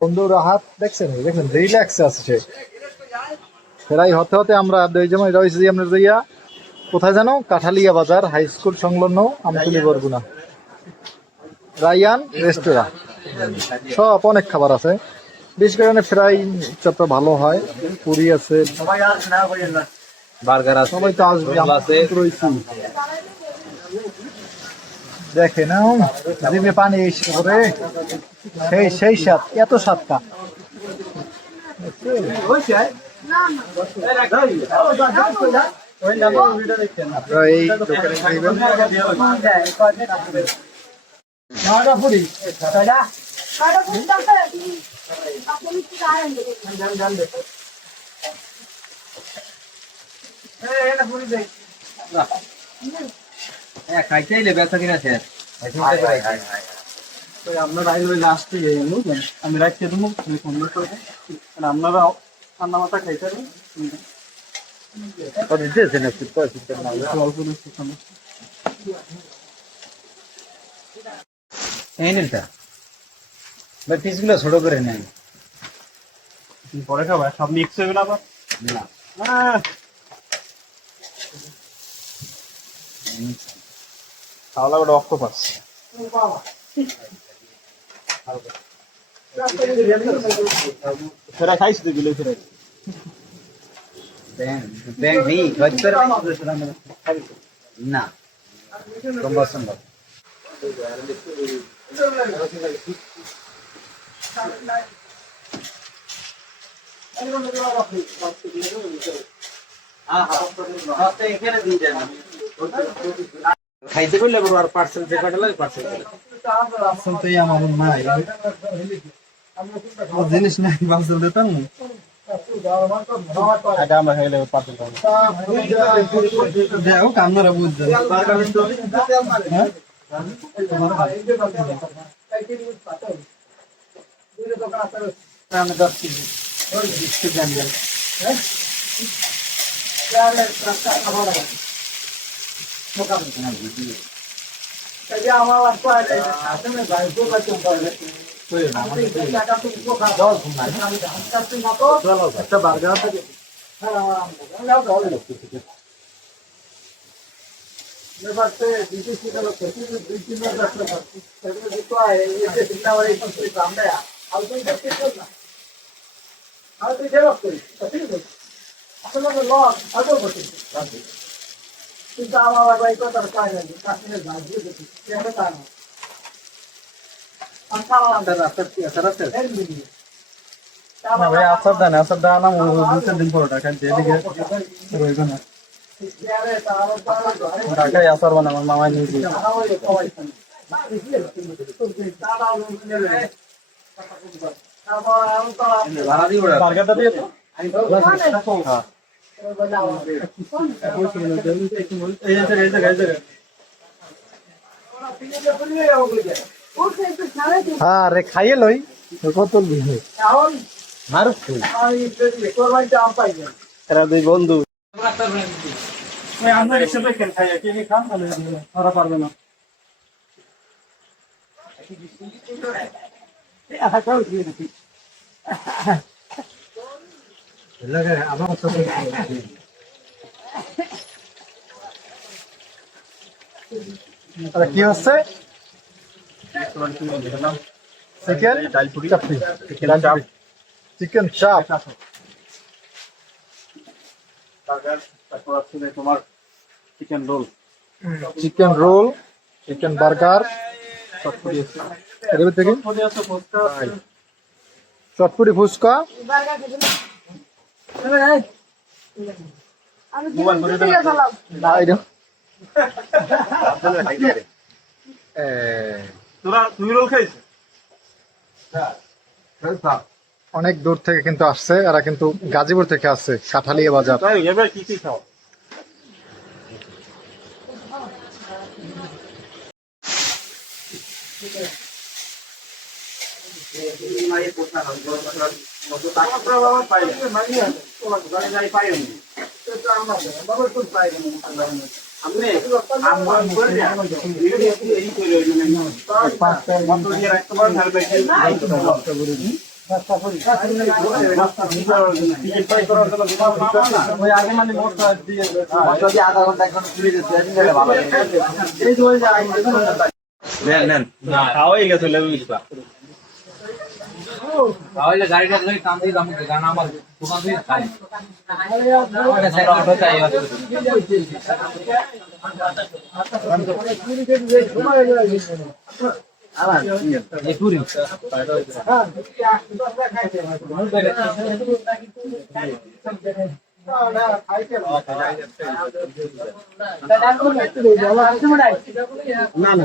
বন্ধুরা হাত দেখছেন? দেখছেন রিল্যাক্সে আছে সে। ফেরাই হতে হতে আমরা দুই জমা রয়েছি আমরা যাইয়া কোথায় জানো? কাঠালিয়া বাজার হাই স্কুল সংলগ্ন আমতলি বরগুনা। রায়ান রেস্তোরাঁ সব অনেক খাবার আছে। বিশেষ করে ফ্রাই চপটা ভালো হয়। পুরি আছে। বার্গার আছে। সবাই তো আসবে রয়েছি। দেখে না জিভে পানি এসে করে সেই সেই স্বাদ এত স্বাদটা। আপনারা এই দোকানে হ্যাঁ খাইতে এলে ব্যথা কিনা শেষ আপনারা আইলে লাস্টে বুঝলেন আমি রাখতে দেবো তুমি ফোন করব। আপনারা ঠান্ডা মাথা খাইতে পিসগুলো ছোট করে নেন। পরে খাবার সব মিক্স হবে না আবার? না। হ্যাঁ তাহলে ওটা অক্টোপাস সেটা খাইছি তো বিলে ফেরে না সম্ভব সম্ভব খাইতে পারলে পার্সেল যে পার্সেল আসলতেই আমার নাই। জিনিস নাই বাসল দিতাম। আপনারা বুঝছেন? দশ কেজি বিস্কুট জানি একটা বার্গার থেকে কিন্তু আমার ভাই কথা পাই না। কাশ্মীরের ভাই দিয়ে দিচ্ছি এটা তা না আমি না ভাই আসার দান আসার দান আমার দু তিন দিন পর টাকা এদিকে রইবে না। ঢাকায় আসার মানে আমার মামাই নিয়ে গিয়ে। ভাড়া দিব বার্গারটা দিয়ে হ্যাঁ রে, খাইয়ে লই। কত এরা দুই বন্ধু আমরা একসাথে খেল খাই কে খান তাহলে ওরা পারবে না আরে কি হচ্ছে? চিকেন চাপড়ি চিকেন চাপ তারপর আছে তোমার chicken roll chicken roll chicken burger chotpoti আছে চটপটি ফুচকা। অনেক দূর থেকে কিন্তু আসছে এরা কিন্তু গাজীপুর থেকে আসছে কাঁঠালিয়া বাজার। মায়ের কথা মতো টাকা প্রবাহ পাইলে মানিয়ে আছে নেন নেন খাওয়াই গেছে লেবু তাহলে গাড়িটা ধরে টান দিয়ে দাম গান আমার দোকান থেকে খাই। অটো চাই আমার এই পুরি না না